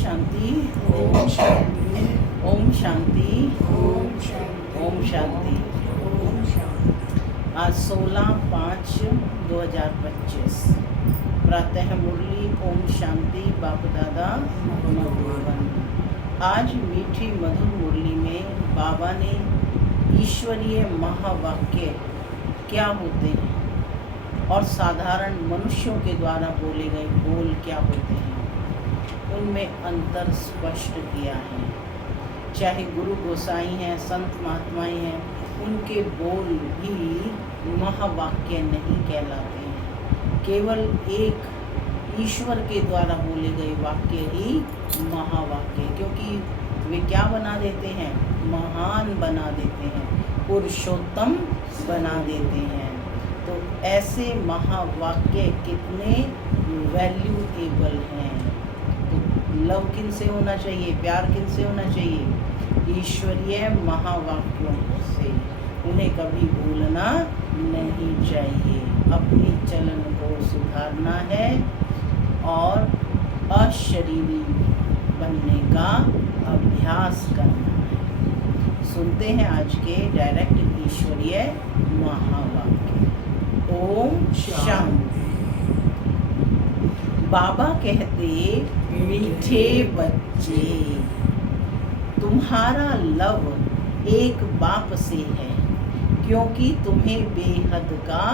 शांति। ओम शांति। ओम शांति। ओम शांति। ओम शांति। ओम शांति। आज 16/5/2025 प्रातः मुरली ओम शांति बाप दादा मधुबन। आज मीठी मधुर मुरली में बाबा ने ईश्वरीय महावाक्य क्या होते हैं और साधारण मनुष्यों के द्वारा बोले गए बोल क्या होते हैं उनमें अंतर स्पष्ट किया है। चाहे गुरु गोसाई हैं, संत महात्माएं हैं, उनके बोल भी महावाक्य नहीं कहलाते हैं। केवल एक ईश्वर के द्वारा बोले गए वाक्य ही महावाक्य, क्योंकि वे क्या बना देते हैं, महान बना देते हैं, पुरुषोत्तम बना देते हैं। तो ऐसे महावाक्य कितने वैल्यूएबल हैं। तो लव किन से होना चाहिए, प्यार किन से होना चाहिए, ईश्वरीय महावाक्यों से। उन्हें कभी भूलना नहीं चाहिए। अपनी चलन को सुधारना है और अशरीरी बनने का अभ्यास करना है। सुनते हैं आज के डायरेक्ट ईश्वरीय महावाक्य। ओम शांति। बाबा कहते, मीठे बच्चे, तुम्हारा लव एक बाप से है, क्योंकि तुम्हें बेहद का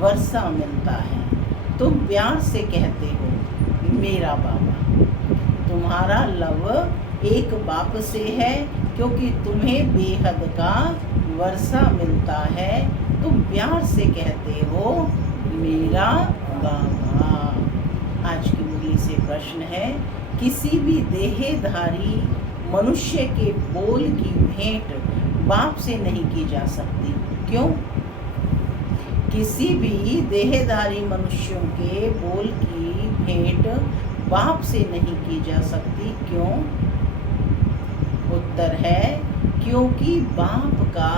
वर्षा मिलता है। तुम प्यार से कहते हो मेरा बाबा। तुम्हारा लव एक बाप से है, क्योंकि तुम्हें बेहद का वर्षा मिलता है। तुम प्यार से कहते हो मेरा बाबा। आज की मुरली से प्रश्न है, किसी भी देहधारी मनुष्य के बोल की भेंट बाप से नहीं की जा सकती। क्यों? किसी भी देहधारी मनुष्यों के बोल की भेंट बाप से नहीं की जा सकती। क्यों? उत्तर है, क्योंकि बाप का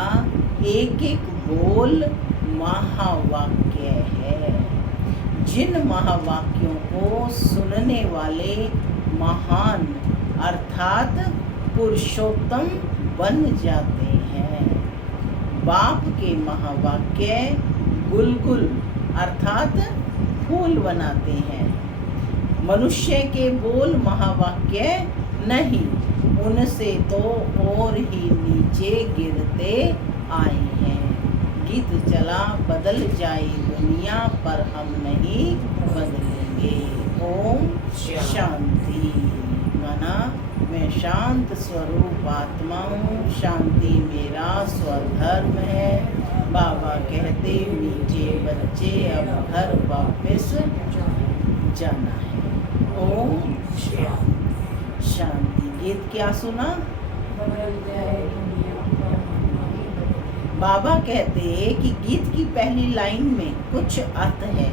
एक एक बोल महावाक्य है। जिन महावाक्यों को सुनने वाले महान अर्थात पुरुषोत्तम बन जाते हैं। बाप के महावाक्य गुलगुल अर्थात फूल बनाते हैं। मनुष्य के बोल महावाक्य नहीं, उनसे तो और ही नीचे गिरते आए हैं। गीत चला बदल जाए दुनिया, पर हम नहीं बदलेंगे। ओम शांति। माना, मैं शांत स्वरूप आत्मा हूँ, शांति मेरा स्वधर्म है। बाबा कहते, मीठे बच्चे अब घर वापस जाना है। ओम शांति। गीत क्या सुना? बाबा कहते कि गीत की पहली लाइन में कुछ अर्थ है,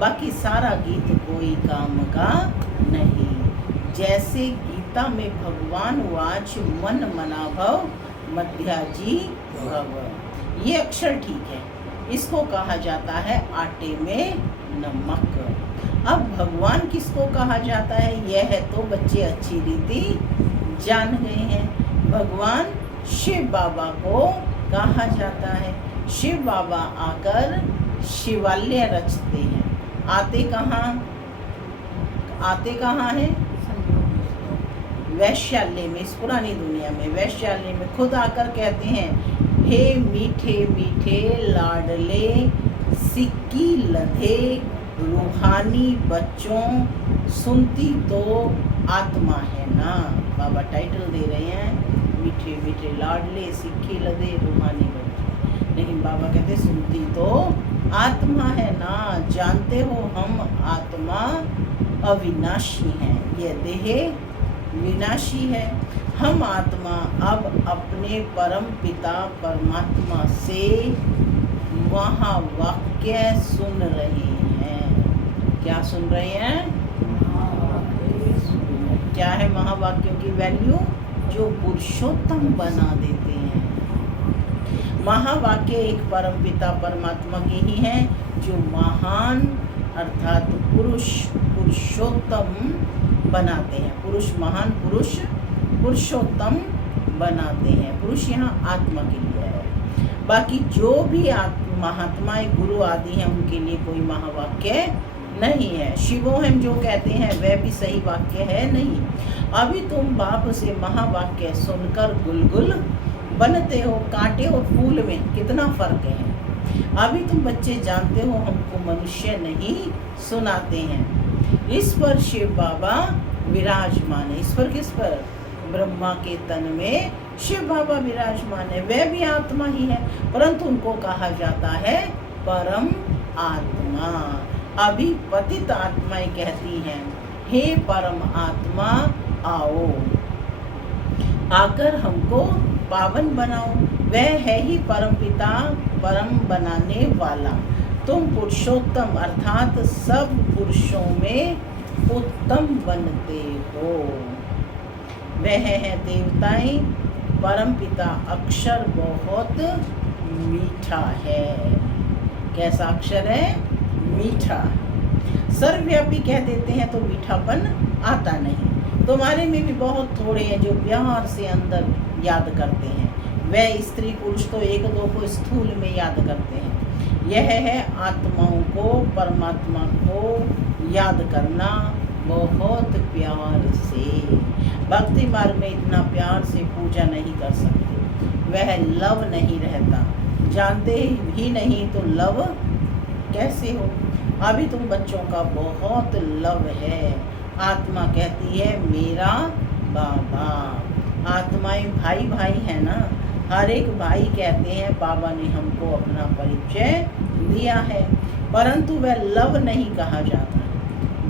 बाकी सारा गीत कोई काम का नहीं। जैसे गीता में भगवान वाच मन मना भव मध्याजी भव, ये अक्षर ठीक है, इसको कहा जाता है आटे में नमक। अब भगवान किसको कहा जाता है, यह है तो बच्चे अच्छी रीति जान गए हैं। भगवान शिव बाबा को कहा जाता है। शिव बाबा आकर शिवालय रचते हैं। आते कहाँ हैं? वैश्यालय में, इस पुरानी दुनिया में वैश्यालय में खुद आकर कहते हैं, हे मीठे मीठे लाडले सिक्की लधे रूहानी बच्चों, सुनती तो आत्मा है ना। बाबा टाइटल दे रहे हैं, मीठे मीठे लाडले सिक्के लदे रूहानी बच्चे। लेकिन बाबा कहते, सुनती तो आत्मा है ना। जानते हो हम आत्मा अविनाशी हैं, यह देह विनाशी है। हम आत्मा अब अपने परम पिता परमात्मा से महावाक्य सुन रहे हैं। क्या सुन रहे हैं? क्या है महावाक्यों की वैल्यू? जो पुरुषोत्तम बना देते हैं। महावाक्य एक परम पिता परमात्मा के ही हैं, जो महान अर्थात पुरुषोत्तम बनाते हैं। पुरुष महान पुरुष पुरुषोत्तम बनाते हैं। पुरुष यहाँ आत्मा के लिए है। बाकी जो भी महात्माएं गुरु आदि हैं उनके लिए कोई महावाक्य नहीं है। शिवोहम जो कहते हैं वह भी सही वाक्य है नहीं। अभी तुम बाप से महावाक्य सुनकर गुलगुल बनते हो। कांटे और फूल में कितना फर्क है। अभी तुम बच्चे जानते हो हमको मनुष्य नहीं सुनाते हैं। इस पर शिव बाबा विराजमान है। इस पर किस पर? ब्रह्मा के तन में शिव बाबा विराजमान है। वह भी आत्मा ही है, परंतु उनको कहा जाता है परम आत्मा। अभी पतित आत्माएं कहती हैं, हे परम आत्मा आओ, आकर हमको पावन बनाओ। वह है ही परम पिता, परम बनाने वाला। तुम पुरुषोत्तम अर्थात सब पुरुषों में उत्तम बनते हो। वह है देवताएं। परम पिता अक्षर बहुत मीठा है। कैसा अक्षर है? मीठा। सर्वव्यापी कह देते हैं तो मीठापन आता नहीं। तुम्हारे में भी बहुत थोड़े हैं जो प्यार से अंदर याद करते हैं। वह स्त्री पुरुष तो एक दो को स्थूल में याद करते हैं। यह है आत्माओं को परमात्मा को याद करना बहुत प्यार से। भक्ति मार्ग में इतना प्यार से पूजा नहीं कर सकते। वह लव नहीं रहता। जानते भी नहीं तो लव कैसे हो। अभी तुम बच्चों का बहुत लव है। आत्मा कहती है मेरा बाबा। आत्माएं भाई भाई है ना। हर एक भाई कहते हैं बाबा ने हमको अपना परिचय दिया है, परंतु वह लव नहीं कहा जाता।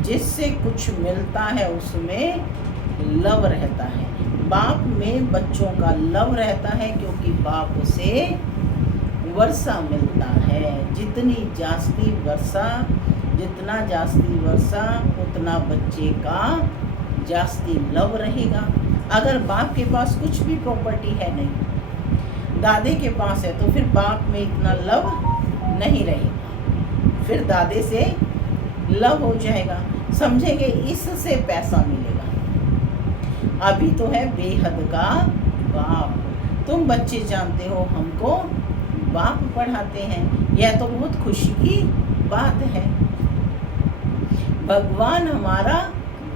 जिससे कुछ मिलता है उसमें लव रहता है। बाप में बच्चों का लव रहता है क्योंकि बाप से वर्षा मिलता है। जितना जास्ती वर्षा उतना बच्चे का जास्ती लव रहेगा। अगर बाप के पास कुछ भी प्रॉपर्टी है नहीं, दादे के पास है, तो फिर बाप में इतना लव नहीं रहेगा। फिर दादे से लव हो जाएगा, समझेंगे इससे पैसा मिलेगा। अभी तो है बेहद का बाप। तुम बच्चे जानते हो हमको बाप पढ़ाते हैं। यह तो बहुत खुशी की बात है। भगवान हमारा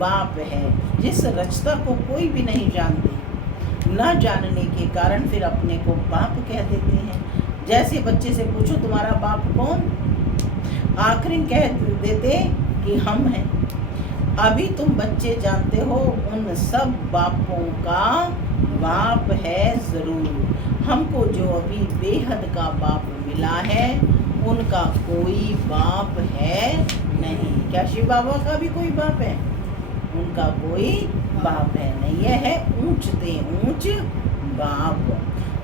बाप है। जिस रचता को कोई भी नहीं जानते, ना जानने के कारण फिर अपने को बाप कह देते हैं। जैसे बच्चे से पूछो तुम्हारा बाप कौन, आखिरी कह देते कि हम हैं। अभी तुम बच्चे जानते हो उन सब बापों का बाप है जरूर। हमको जो अभी बेहद का बाप मिला है उनका कोई बाप है नहीं। क्या शिव बाबा का भी कोई बाप है? उनका कोई बाप है नहीं। यह है ऊंचते ऊंच बाप।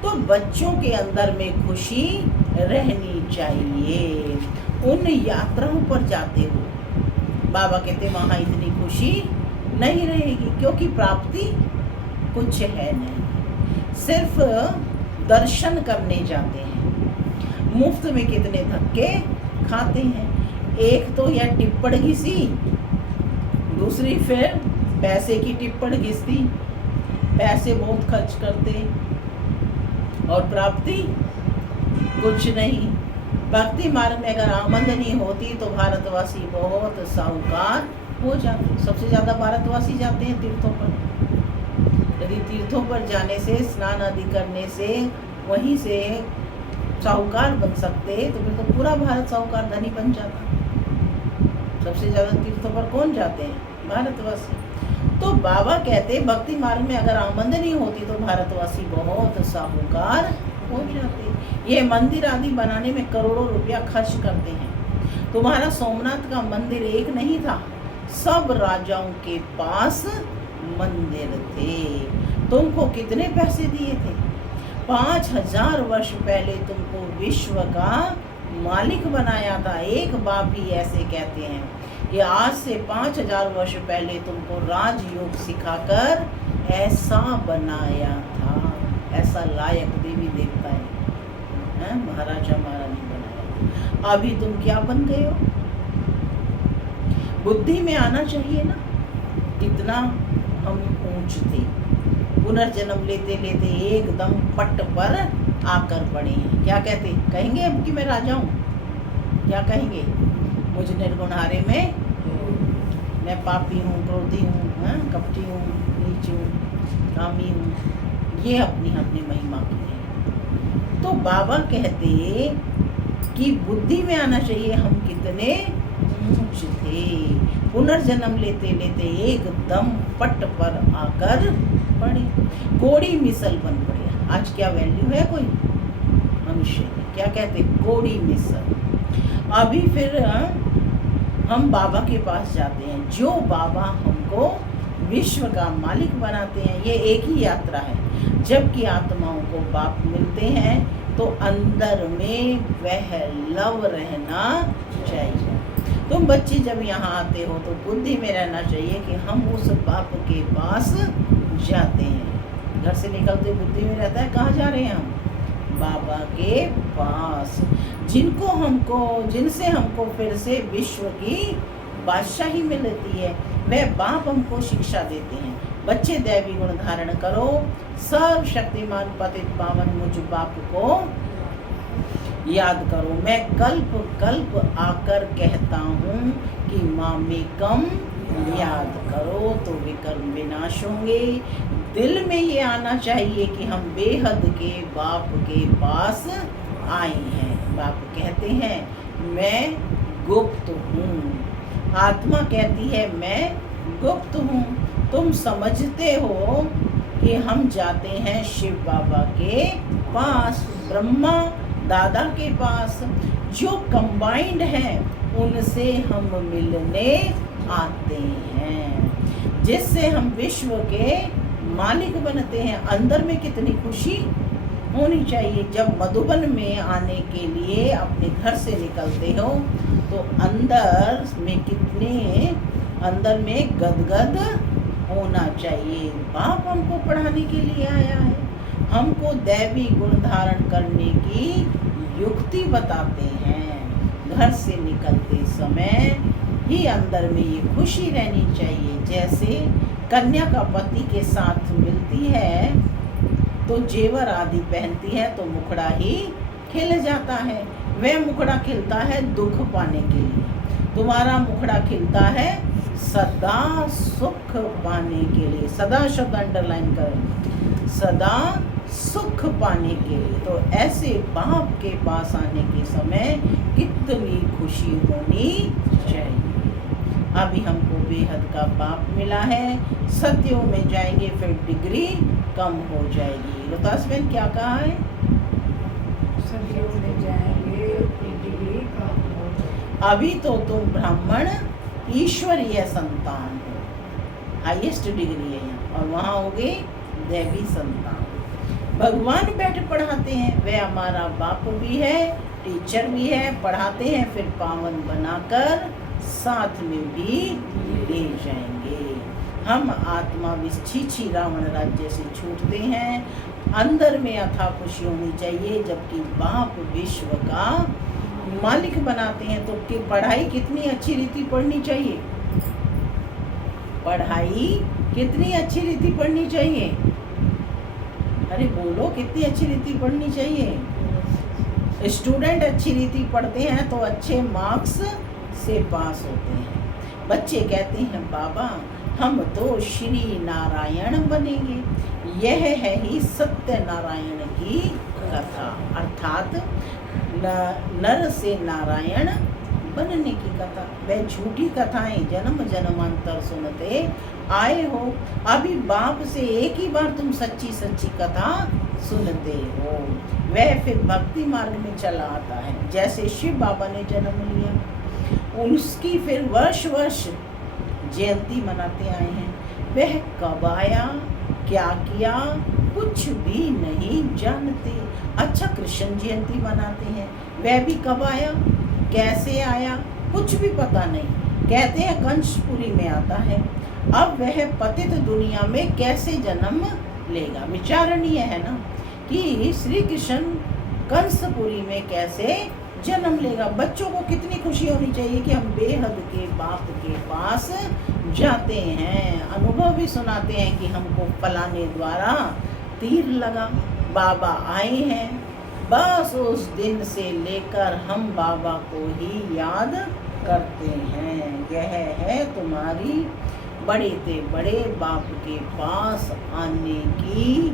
तो बच्चों के अंदर में खुशी रहनी चाहिए। उन यात्राओं पर जाते हो, बाबा कहते वहाँ इतनी खुशी नहीं रहेगी क्योंकि प्राप्ति कुछ है नहीं। सिर्फ दर्शन करने जाते हैं। मुफ्त में कितने धक्के खाते हैं। एक तो यह टिप्पण घिसी, दूसरी फिर पैसे की टिप्पण घिसती। पैसे बहुत खर्च करते और प्राप्ति कुछ नहीं। भक्ति मार्ग में अगर आमदनी होती तो भारतवासी बहुत साहूकार हो जाते। सबसे ज़्यादा भारतवासी जाते हैं तीर्थों पर। यदि तीर्थों पर जाने से, स्नान आदि करने से, वहीं से साहूकार बन सकते तो फिर तो पूरा भारत साहूकार धनी बन जाता। सबसे ज़्यादा तीर्थों पर कौन जाते हैं? भारतवासी। तो बाबा कहते भक्ति मार्ग में अगर आमदनी होती तो भारतवासी बहुत साहूकार हो जाते। ये मंदिर आदि बनाने में करोड़ों रुपया खर्च करते हैं। तुम्हारा सोमनाथ का मंदिर एक नहीं था, सब राजाओं के पास मंदिर थे। तुमको कितने पैसे दिए थे? 5000 वर्ष पहले तुमको विश्व का मालिक बनाया था। एक बाप ही ऐसे कहते हैं कि आज से 5000 वर्ष पहले तुमको राजयोग सिखाकर ऐसा बनाया था। ऐसा लायक देवी देवता है, महाराजा महारानी बनाया। अभी तुम क्या बन गए हो? बुद्धि में आना चाहिए ना। कितना हम ऊंच थे, पुनर्जन्म लेते लेते एकदम पट पर आकर पड़े हैं। क्या कहते कहेंगे अब कि मैं राजा हूँ? क्या कहेंगे? मुझ निर्गुणारे में मैं पापी हूँ, क्रोधी हूँ, कपटी हूँ, नीच हूँ, कामी हूँ। ये अपनी अपनी महिमा की है। तो बाबा कहते कि बुद्धि में आना चाहिए हम कितने ऊंच थे, पुनर्जन्म लेते लेते एकदम पट पर आकर पड़े, कोड़ी मिसल बन पड़े। आज क्या वैल्यू है कोई मनुष्य की? क्या कहते? कोड़ी मिसल। अभी फिर हम बाबा के पास जाते हैं, जो बाबा हमको विश्व का मालिक बनाते हैं। ये एक ही यात्रा है। जबकि आत्माओं को बाप मिलते हैं तो अंदर में वह लव रहना चाहिए। तुम बच्चे जब यहाँ आते हो तो बुद्धि में रहना चाहिए कि हम उस बाप के पास जाते हैं। घर से निकलते बुद्धि में रहता है कहाँ जा रहे हैं हम? बाबा के पास, जिनसे हमको फिर से विश्व की बादशाही मिलती है। वह बाप हमको शिक्षा देते हैं, बच्चे दैवी गुण धारण करो, सर्वशक्तिमान पतित पावन मुझ बाप को याद करो। मैं कल्प कल्प आकर कहता हूँ कि मामेकम याद करो तो विकर्म विनाश होंगे। दिल में ये आना चाहिए कि हम बेहद के बाप के पास आए हैं। बाप कहते हैं मैं गुप्त हूँ, आत्मा कहती है मैं गुप्त हूँ। तुम समझते हो कि हम जाते हैं शिव बाबा के पास, ब्रह्मा दादा के पास, जो कंबाइंड हैं उनसे हम मिलने आते हैं, जिससे हम विश्व के मालिक बनते हैं। अंदर में कितनी खुशी होनी चाहिए। जब मधुबन में आने के लिए अपने घर से निकलते हो तो अंदर में गदगद होना चाहिए। बाप हमको पढ़ाने के लिए आया है, हमको दैवी गुण धारण करने की युक्ति बताते हैं। घर से निकलते समय ही अंदर में ये खुशी रहनी चाहिए। जैसे कन्या का पति के साथ मिलती है तो जेवर आदि पहनती है तो मुखड़ा ही खिल जाता है। वह मुखड़ा खिलता है दुख पाने के लिए, तुम्हारा मुखड़ा खिलता है सदा सुख पाने के लिए। सदा शब्द अंडरलाइन करें, सदा सुख पाने के लिए। तो ऐसे बाप के पास आने के समय कितनी खुशी होनी चाहिए। अभी हमको बेहद का बाप मिला है, सत्यों में जाएंगे फिर डिग्री कम हो जाएगी। रोहतास बहन क्या कहा है? सदियों में जाएंगे फिर डिग्री कम हो जाएगी। अभी तो तुम ब्राह्मण ईश्वरीय संतान हो, हाईएस्ट डिग्री है यहाँ, और वहाँ होगे देवी संतान। भगवान बैठ पढ़ाते हैं, वे हमारा बाप भी है, टीचर भी है, पढ़ाते हैं, फिर पावन बनाकर साथ में भी ले जाएंगे। हम आत्मा विच्छी रावण राज्य से छूटते हैं। अंदर में अथा खुशी होनी चाहिए। जबकि बाप विश्व का मालिक बनाते हैं तो कि पढ़ाई कितनी अच्छी रीति पढ़नी चाहिए। पढ़ाई कितनी अच्छी रीति पढ़नी चाहिए। अरे बोलो, कितनी अच्छी रीति पढ़नी चाहिए। स्टूडेंट अच्छी रीति पढ़ते हैं तो अच्छे मार्क्स से पास होते हैं। बच्चे कहते हैं बाबा हम तो श्री नारायण बनेंगे। यह है ही सत्य नारायण की कथा, अर्थात नर से नारायण बनने की कथा। वह झूठी कथाएं जन्म जन्मांतर सुनते आए हो। अभी बाप से एक ही बार तुम सच्ची सच्ची कथा सुनते हो। वह फिर भक्ति मार्ग में चला आता है। जैसे शिव बाबा ने जन्म लिया, उसकी फिर वर्ष वर्ष जयंती मनाते आए हैं। वह कब आया, क्या किया, कुछ भी नहीं जानते। अच्छा, कृष्ण जयंती मनाते हैं, वह भी कब आया, कैसे आया, कुछ भी पता नहीं। कहते हैं कंसपुरी में आता है। अब वह पतित दुनिया में कैसे जन्म लेगा। विचारणीय है ना कि श्री कृष्ण कंसपुरी में कैसे जन्म लेगा। बच्चों को कितनी खुशी होनी चाहिए कि हम बेहद के बाप के पास जाते हैं। अनुभव भी सुनाते हैं कि हमको फलाने द्वारा तीर लगा, बाबा आए हैं। बस उस दिन से लेकर हम बाबा को ही याद करते हैं। यह है तुम्हारी बड़े से बड़े बाप के पास आने की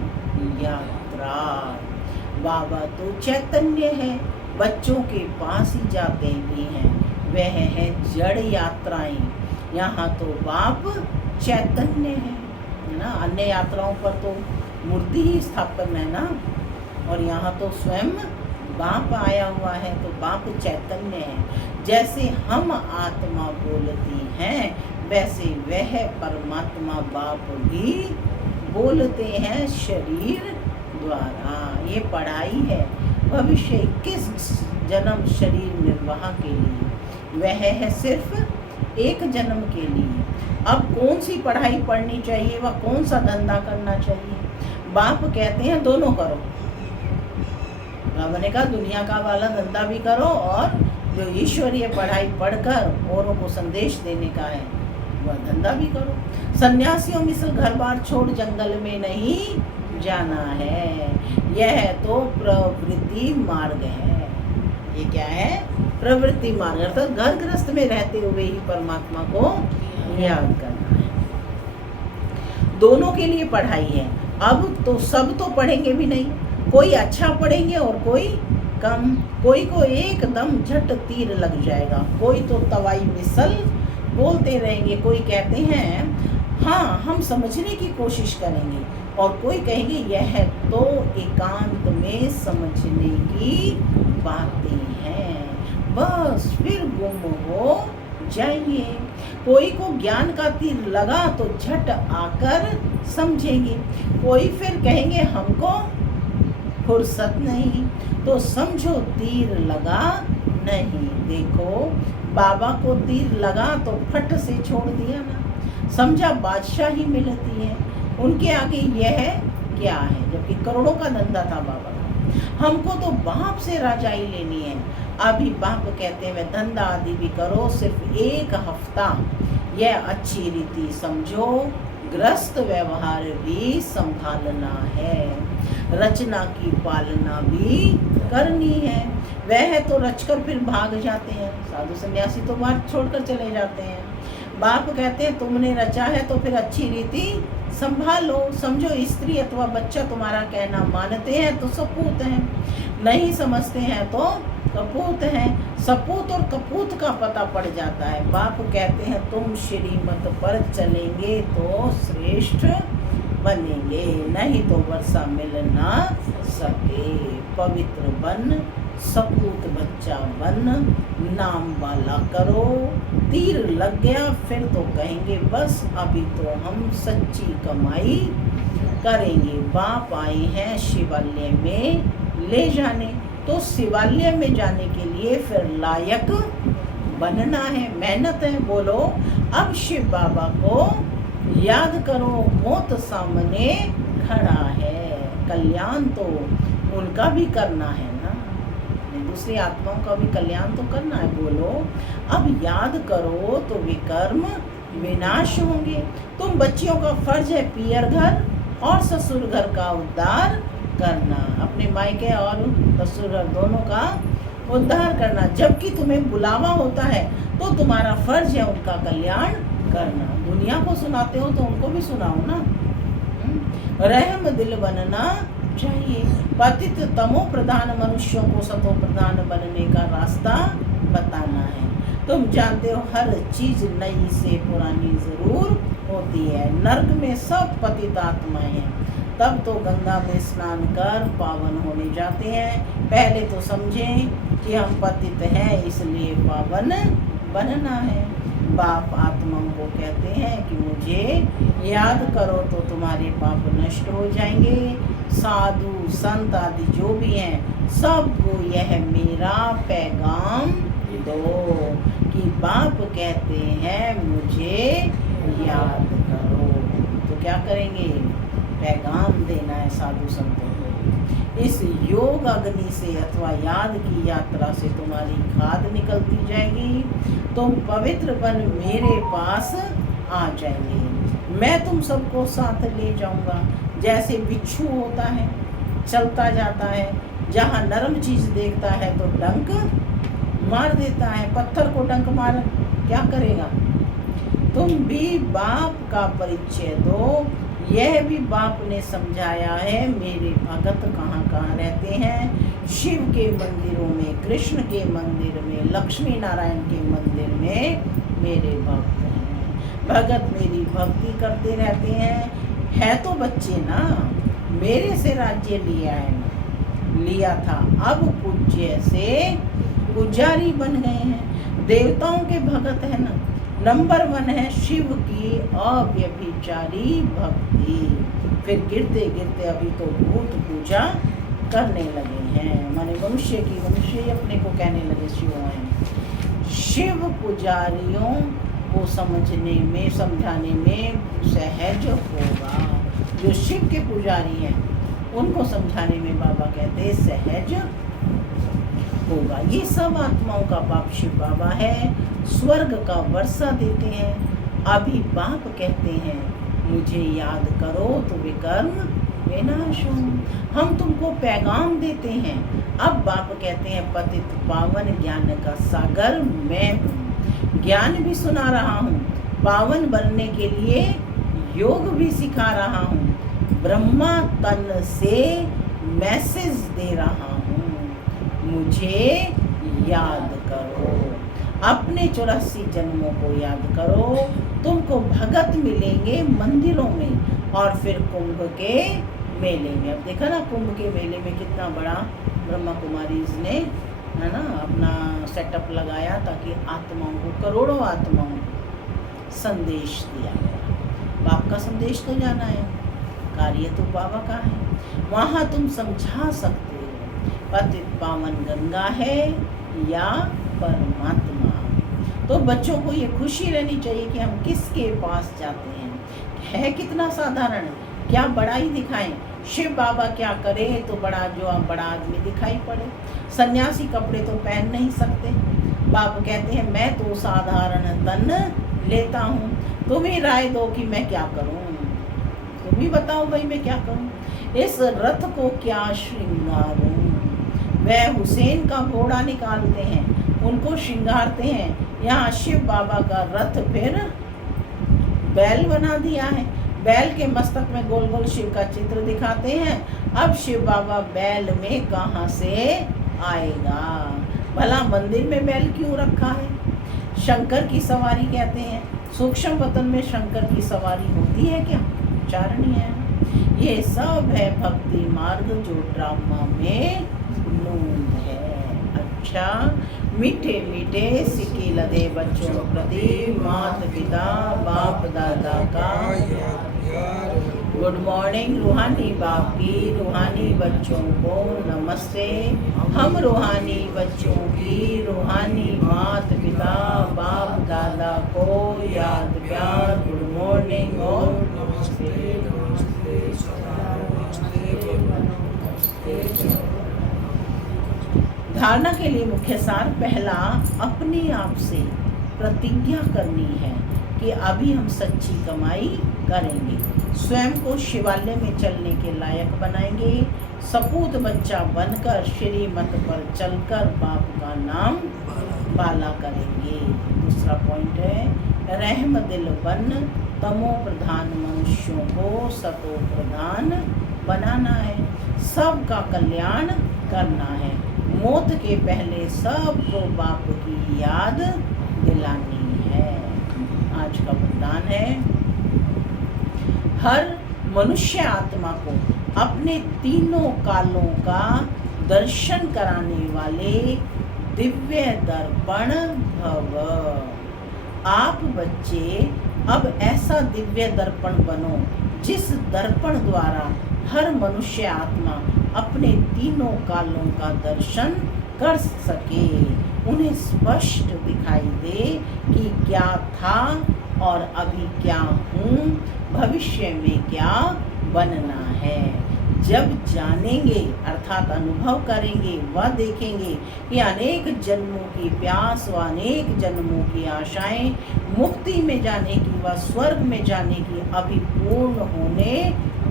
यात्रा। बाबा तो चैतन्य है, बच्चों के पास ही जाते भी हैं। वह है जड़ यात्राएं। यहाँ तो बाप चैतन्य है ना। अन्य यात्राओं पर तो मूर्ति ही स्थापन है ना, और यहाँ तो स्वयं बाप आया हुआ है, तो बाप चैतन्य है। जैसे हम आत्मा बोलती हैं, वैसे वह परमात्मा बाप भी बोलते हैं शरीर द्वारा। ये पढ़ाई है भविष्य 21 जन्म शरीर निर्वाह के लिए, वह है सिर्फ एक जन्म के लिए। अब कौन सी पढ़ाई पढ़नी चाहिए व कौन सा धंधा करना चाहिए? बाप कहते हैं दोनों करो। बाबा ने कहा दुनिया का वाला धंधा भी करो और जो ईश्वरीय पढ़ाई पढ़कर औरों को संदेश देने का है वह धंधा भी करो। सन्यासियों मिसल घर बार छोड़ जंगल में नहीं जाना है। यह तो प्रवृत्ति मार्ग है। ये क्या है? प्रवृत्ति मार्ग, अर्थात घर गृहस्थ में रहते हुए ही परमात्मा को याद करना है। दोनों के लिए पढ़ाई है। अब तो सब तो पढ़ेंगे भी नहीं, कोई अच्छा पढ़ेंगे और कोई कम। कोई को एकदम झट तीर लग जाएगा, कोई तो तवाई मिसल बोलते रहेंगे। कोई कहते हैं हाँ हम समझने की कोशिश करेंगे, और कोई कहेंगे यह तो एकांत में समझने की बातें हैं, बस फिर गुम हो जाइए। कोई को ज्ञान का तीर लगा तो झट आकर समझेंगे। कोई फिर कहेंगे हमको फुर्सत नहीं, तो समझो तीर लगा नहीं। देखो बाबा को तीर लगा तो फट से छोड़ दिया ना, समझा बादशाही मिलती है। उनके आगे यह क्या है, जबकि करोड़ों का धंधा था बाबा का। हमको तो बाप से राजाई लेनी है। अभी बाप कहते हैं वह धंधा आदि भी करो, सिर्फ 1 हफ्ता यह अच्छी रीति समझो। ग्रस्त व्यवहार भी संभालना है, रचना की पालना भी करनी है। वह तो रचकर फिर भाग जाते हैं, साधु सन्यासी तो बात छोड़कर चले जाते हैं। बाप कहते हैं तुमने रचा है तो फिर अच्छी रीति संभालो। समझो स्त्री अथवा बच्चा तुम्हारा कहना मानते हैं तो सपूत हैं, नहीं समझते हैं तो कपूत हैं। सपूत और कपूत का पता पड़ जाता है। बाप कहते हैं तुम श्रीमत पर चलेंगे तो श्रेष्ठ बनेंगे, नहीं तो वर्षा मिल ना सके। पवित्र बन, सपूत बच्चा बन, नाम वाला करो। तीर लग गया फिर तो कहेंगे बस अभी तो हम सच्ची कमाई करेंगे। बाप आए हैं शिवालय में ले जाने, तो शिवालय में जाने के लिए फिर लायक बनना है, मेहनत है। बोलो अब शिव बाबा को याद करो, मौत सामने खड़ा है। कल्याण तो उनका भी करना है ना, दूसरी आत्माओं का भी कल्याण तो करना है। बोलो अब याद करो तो विकर्म विनाश होंगे। तुम बच्चियों का फर्ज है पियर घर और ससुर घर का उद्धार करना, अपने मायके और ससुर घर दोनों का उद्धार करना। जबकि तुम्हें बुलावा होता है तो तुम्हारा फर्ज है उनका कल्याण करना। दुनिया को सुनाते हो तो उनको भी सुनाओ ना। रहम दिल बनना चाहिए। पतित तमो प्रधान मनुष्यों को सतो प्रधान बनने का रास्ता बताना है। तुम जानते हो हर चीज नई से पुरानी जरूर होती है। नर्क में सब पतित आत्माएं हैं, तब तो गंगा में स्नान कर पावन होने जाते हैं। पहले तो समझें कि हम पतित हैं, इसलिए पावन बनना है। बाप आत्माओं को कहते हैं कि मुझे याद करो तो तुम्हारे पाप नष्ट हो जाएंगे। साधु संत आदि जो भी हैं सबको यह मेरा पैगाम दो कि बाप कहते हैं मुझे याद करो। तो क्या करेंगे? पैगाम देना है साधु संतों को। इस योग अग्नि से अथवा याद की यात्रा से तुम्हारी खाद निकलती जाएगी। तुम पवित्र बन मेरे पास आ जाएंगे। मैं तुम सबको साथ ले जाऊंगा। जैसे बिच्छू होता है, चलता जाता है, जहाँ नरम चीज देखता है तो डंक मार देता है। पत्थर को डंक मार क्या करेगा? तुम भी बाप का परिचय दो। यह भी बाप ने समझाया है। मेरे भगत कहाँ कहाँ रहते हैं? शिव के मंदिरों में, कृष्ण के मंदिर में, लक्ष्मी नारायण के मंदिर में मेरे भक्त हैं। भगत मेरी भक्ति करते रहते हैं। है तो बच्चे ना, मेरे से राज्य लिया था, अब पूज्य से पुजारी बन गए हैं। देवताओं के भगत है ना। नंबर 1 है शिव की अव्यभिचारी भक्ति। फिर गिरते गिरते अभी तो भूत पूजा करने लगे हैं, माने मनुष्य ही अपने को कहने लगे शिव हैं। शिव पुजारियों को समझाने में सहज होगा। जो शिव के पुजारी हैं उनको समझाने में बाबा कहते सहज होगा। ये सब आत्माओं का बाप शिव बाबा है। स्वर्ग का वर्षा देते हैं। अभी बाप कहते हैं मुझे याद करो तो विकर्म विनाश हो। हम तुमको पैगाम देते हैं। अब बाप कहते हैं पतित पावन ज्ञान का सागर मैं हूँ। ज्ञान भी सुना रहा हूँ, पावन बनने के लिए योग भी सिखा रहा हूँ। ब्रह्मा तन से मैसेज दे रहा हूँ, मुझे याद करो। अपने 84 जन्मों को याद करो। तुमको भगत मिलेंगे मंदिरों में और फिर कुंभ के मेले में। अब देखा ना कुंभ के मेले में कितना बड़ा ब्रह्मा कुमारी ने है ना अपना सेटअप लगाया ताकि आत्माओं को, करोड़ों आत्माओं को संदेश दिया गया। बाप का संदेश तो जाना है, कार्य तो बाबा का है। वहाँ तुम समझा सकते हो पतित पावन गंगा है या परमात्मा। तो बच्चों को ये खुशी रहनी चाहिए कि हम किसके पास जाते हैं। है कितना साधारण, क्या बड़ाई दिखाएं। शिव बाबा क्या करे तो बड़ा आदमी दिखाई पड़े। सन्यासी कपड़े तो पहन नहीं सकते। बाप कहते हैं मैं तो साधारण तन लेता हूँ, तुम ही राय दो कि मैं क्या करूँ। तुम ही बताओ भाई मैं क्या करूँ। इस रथ को क्या श्रृंगारूं। वह हुसैन का घोड़ा निकालते हैं, उनको श्रृंगारते हैं। यहाँ शिव बाबा का रथ फिर बैल बना दिया है। बैल के मस्तक में गोल गोल शिव का चित्र दिखाते हैं। अब शिव बाबा बैल में कहाँ से आएगा? भला मंदिर में बैल क्यों रखा है? शंकर की सवारी कहते हैं। सूक्ष्म वतन में शंकर की सवारी होती है क्या? चारणी है। ये सब है भक्ति मार्ग जो ड्रामा में नूंद है। अच्छा, मीठे मीठे सिक्के लदे बच्चों प्रति माता पिता बाप दादा का गुड मॉर्निंग। रूहानी बाप की रूहानी बच्चों को नमस्ते। हम रूहानी बच्चों की रूहानी माता पिता बाप दादा को याद प्यार गुड मॉर्निंग और नमस्ते। धारणा के लिए मुख्य सार पहला, अपने आप से प्रतिज्ञा करनी है कि अभी हम सच्ची कमाई करेंगे, स्वयं को शिवालय में चलने के लायक बनाएंगे, सपूत बच्चा बनकर श्रीमत पर चलकर बाप का नाम बाला करेंगे। दूसरा पॉइंट है, रहम दिल बन तमो प्रधान मनुष्यों को सतो प्रधान बनाना है, सबका कल्याण करना है, मौत के पहले सबको बाप की याद दिलानी है। आज का वरदान है, हर मनुष्य आत्मा को अपने तीनों कालों का दर्शन कराने वाले दिव्य दर्पण भव। आप बच्चे अब ऐसा दिव्य दर्पण बनो जिस दर्पण द्वारा हर मनुष्य आत्मा अपने तीनों कालों का दर्शन कर सके, उन्हें स्पष्ट दिखाई दे कि क्या था और अभी क्या हूँ, भविष्य में क्या बनना है। जब जानेंगे अर्थात अनुभव करेंगे व देखेंगे कि अनेक जन्मों की प्यास व अनेक जन्मों की आशाएं मुक्ति में जाने की व स्वर्ग में जाने की अभी पूर्ण होने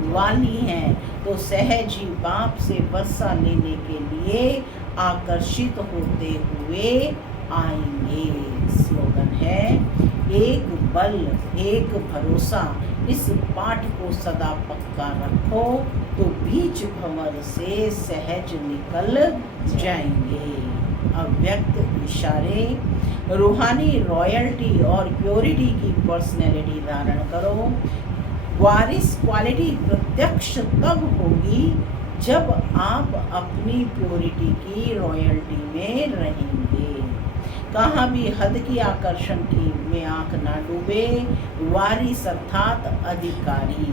वाली हैं, तो सहज ही बाप से वर्षा लेने के लिए आकर्षित होते हुए आएंगे। स्लोगन है, एक बल एक भरोसा, इस पाठ को सदा पक्का रखो तो बीच भंवर से सहज निकल जाएंगे। अव्यक्त इशारे, रूहानी रॉयल्टी और प्योरिटी की पर्सनैलिटी धारण करो। वारिस क्वालिटी प्रत्यक्ष तब होगी जब आप अपनी प्योरिटी की रॉयल्टी में रहेंगे। कहाँ भी हद की आकर्षण की में आंख ना डूबे। वारिस अर्थात अधिकारी,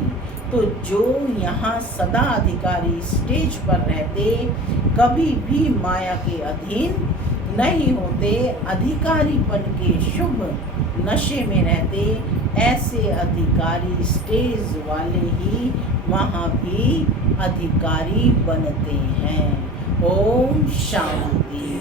तो जो यहाँ सदा अधिकारी स्टेज पर रहते कभी भी माया के अधीन नहीं होते, अधिकारीपन के शुभ नशे में रहते, ऐसे अधिकारी स्टेज वाले ही वहाँ भी अधिकारी बनते हैं। ओम शांति।